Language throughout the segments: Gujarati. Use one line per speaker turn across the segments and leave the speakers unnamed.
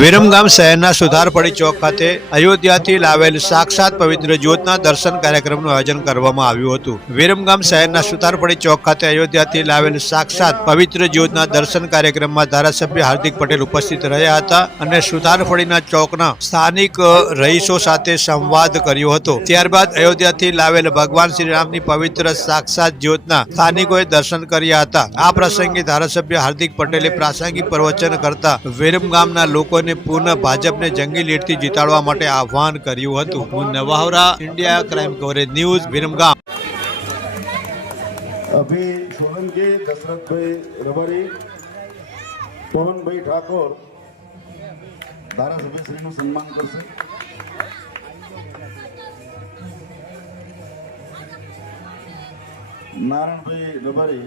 વિરમગામ શહેરના સુધારપડી ચોક ખાતે અયોધ્યાથી લાવેલ સાક્ષાત પવિત્ર જ્યોતના દર્શન કાર્યક્રમનું આયોજન કરવામાં આવ્યું હતું. વિરમગામ શહેરના સુધારપડી ચોક ખાતે અયોધ્યાથી લાવેલ સાક્ષાત પવિત્ર જ્યોતના દર્શન કાર્યક્રમમાં ધારાસભ્ય હાર્દિક પટેલ ઉપસ્થિત રહ્યા હતા અને સુધારપડીના ચોકના સ્થાનિક રહીશો સાથે સંવાદ કર્યો હતો. ત્યારબાદ અયોધ્યાથી લાવેલ ભગવાન શ્રી રામની પવિત્ર સાક્ષાત જ્યોતના સ્થાનિકોએ દર્શન કર્યા હતા. આ પ્રસંગે ધારાસભ્ય હાર્દિક પટેલે પ્રાસંગિક પ્રવચન કરતા વિરમગામના લોકોને પુનઃ ભાજપને જંગી લીડથી જીતાડવા માટે આહ્વાન કર્યું હતું. હું નવાહરા India crime coverage news, Viramgam.
Abhi Solanki, Dasharathbhai Rabari, પવનભાઈ Thakor ધારાસભ્યશ્રીનું સન્માન કરશે. નારાયણભાઈ રબારી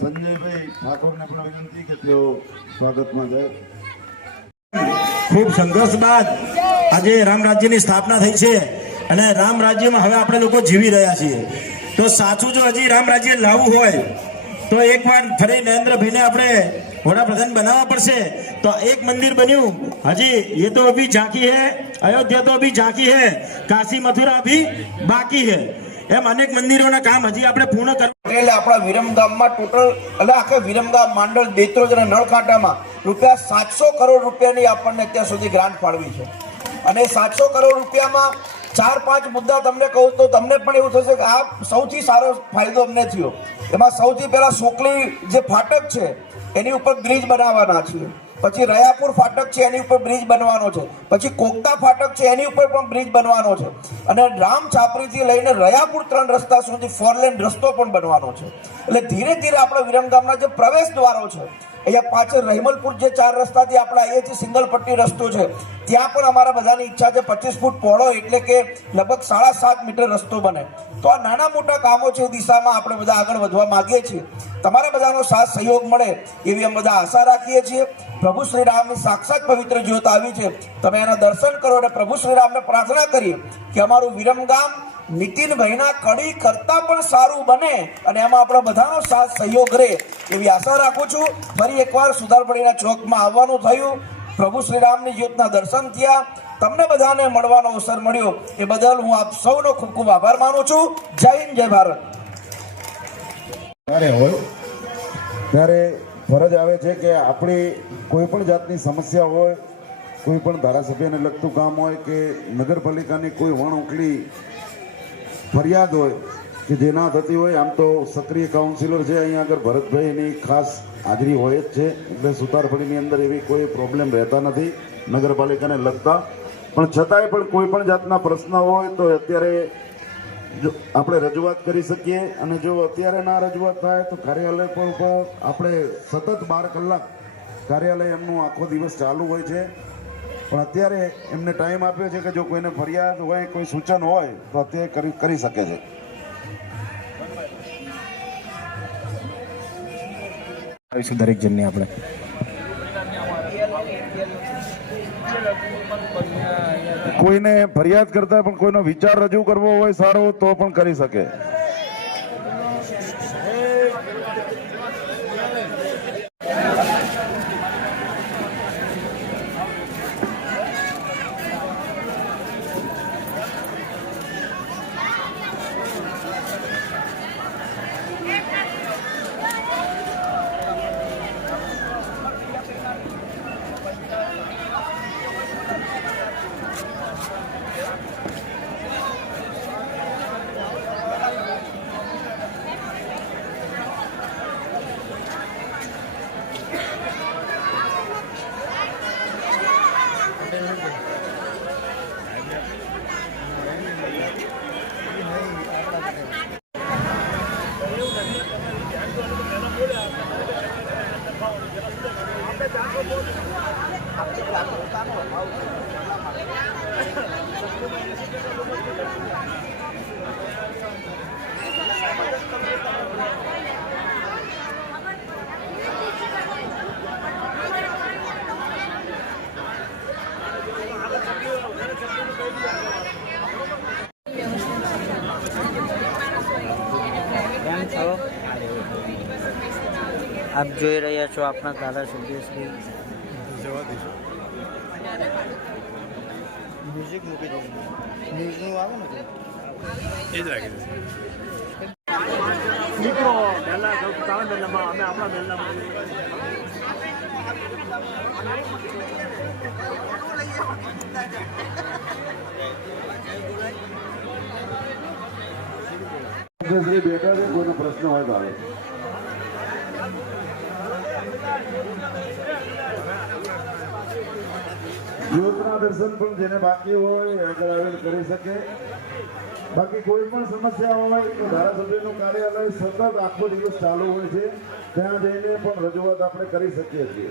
સંજયભાઈ ઠાકોરને પણ વિનંતી કે તેઓ સ્વાગતમાં જાય.
ખૂબ સંઘર્ષ બાદ આજે રામ રાજ્યની સ્થાપના થઈ છે અને રામ રાજ્યમાં હવે આપણે લોકો જીવી રહ્યા છીએ. તો સાચું જો હજી રામ રાજ્ય લાવવું હોય, તો એક વાર ફરી નરેન્દ્રભાઈને આપણે વડાપ્રધાન બનાવવા પડશે. તો એક મંદિર બન્યું. હજી એ તો અભી ઝાંકી હે, અયોધ્યા તો અભી ઝાંકી હે, કાશી મથુરા અભી બાકી હૈ. એમ અનેક મંદિરોના કામ હજી આપણે પૂર્ણ કરવા
એટલે આપણા વિરમગામમાં ટોટલ એટલે આખા વિરમગામ માંડળ દેત્રોજ અને નળકાંટામાં રૂપિયા સાતસો કરોડ રૂપિયાની આપણને અત્યાર સુધી ગ્રાન્ટ ફાળવી છે. અને સાતસો કરોડ રૂપિયામાં ચાર પાંચ મુદ્દા તમને કહું તો તમને પણ એવું થશે કે આ સૌથી સારો ફાયદો અમને થયો. એમાં સૌથી પહેલાં સોકલી જે ફાટક છે, એની ઉપર બ્રિજ બનાવવાના છે પછી રયાપુર ફાટક છે, એની ઉપર બ્રિજ બનવાનો છે. પછી કોકતા ફાટક છે, એની ઉપર પણ બ્રિજ બનવાનો છે. અને રામ છાપરીથી લઈને રયાપુર ત્રણ રસ્તા સુધી ફોર લેન રસ્તો પણ બનવાનો છે. એટલે ધીરે ધીરે આપણા વિરમગામના જે પ્રવેશ દ્વારો છે અહીંયા પાછળ રહીમલપુર જે ચાર રસ્તાથી આપણે આવીએ છીએ સિંગલ પટ્ટી રસ્તો છે, ત્યાં પણ અમારા બધાની ઈચ્છા છે પચીસ ફૂટ પહોળો એટલે કે લગભગ સાડા સાત મીટર રસ્તો બને. તો આ નાના મોટા કામો છે દિશામાં આપણે બધા આગળ વધવા માંગીએ છીએ. તમારા બધાનો સાથ સહયોગ મળે એવી અમે બધા આશા રાખીએ છીએ. પ્રભુ શ્રી રામની સાક્ષાત પવિત્ર જ્યોત આવી છે. તમે એના દર્શન કરો અને પ્રભુ શ્રી રામને પ્રાર્થના કરીએ કે અમારું વિરમગામ નીતિનભાઈના કડી કરતા પણ સારું બને અને એમાં આપણા બધાનો સાથ સહયોગ રહે એવી આશા રાખું છું. ફરી એકવાર સુધારપડીના ચોકમાં આવવાનું થયું. પ્રભુ શ્રીરામની જ્યોતના દર્શન થયા. તમને બધાને મળવાનો અવસર મળ્યો. એ બદલ હું આપ સૌનો ખૂબ ખૂબ આભાર માનું છું. જય હિન્દ, જય ભારત.
ત્યારે હોય, ત્યારે ફરજ આવે છે કે આપણી કોઈ પણ જાતની સમસ્યા હોય, કોઈ પણ ધારાસભ્યને લગતું કામ હોય કે નગરપાલિકાની કોઈ વણ ઉકલી ફરિયાદ હોય કે જેના થતી હોય, આમ તો સક્રિય કાઉન્સિલર છે અહીંયા આગળ ભરતભાઈ એની ખાસ હાજરી હોય જ છે. એટલે સુતારફળીની અંદર એવી કોઈ પ્રોબ્લેમ રહેતા નથી નગરપાલિકાને લગતા. પણ છતાંય પણ કોઈ પણ જાતના પ્રશ્ન હોય તો અત્યારે જો આપણે રજૂઆત કરી શકીએ. અને જો અત્યારે ના રજૂઆત થાય તો કાર્યાલય પર આપણે સતત બાર કલાક કાર્યાલય એમનું આખો દિવસ ચાલુ હોય છે. પણ અત્યારે એમને ટાઈમ આપ્યો છે કે જો કોઈને ફરિયાદ હોય કોઈ સૂચન હોય તો અત્યારે કરી કરી શકે છે.
આવીશું દરેક જણને આપણે.
કોઈને ફરિયાદ કરતા પણ કોઈનો વિચાર રજૂ કરવો હોય સારો તો પણ કરી શકે. Thank you.
આપ જોઈ રહ્યા છો આપણા ધારાસભ્ય શ્રી. મ્યુઝિક મૂકી દઉં ન્યૂઝનું આવે ને
એ જ રાખી
મિત્રો પહેલા ત્રણ મહિનામાં અમે આપણા મહિનામાં
શ્રી બેઠા છે કોઈનો પ્રશ્ન હોય તો આવે. જ્યોતના દર્શન પણ જેને બાકી હોય, આગળ આવેલ કરી શકે. બાકી કોઈ પણ સમસ્યા હોય તો ધારાસભ્યનું કાર્યાલય સતત આખો દિવસ ચાલુ હોય છે. ત્યાં જઈને પણ રજૂઆત આપણે કરી શકીએ છીએ.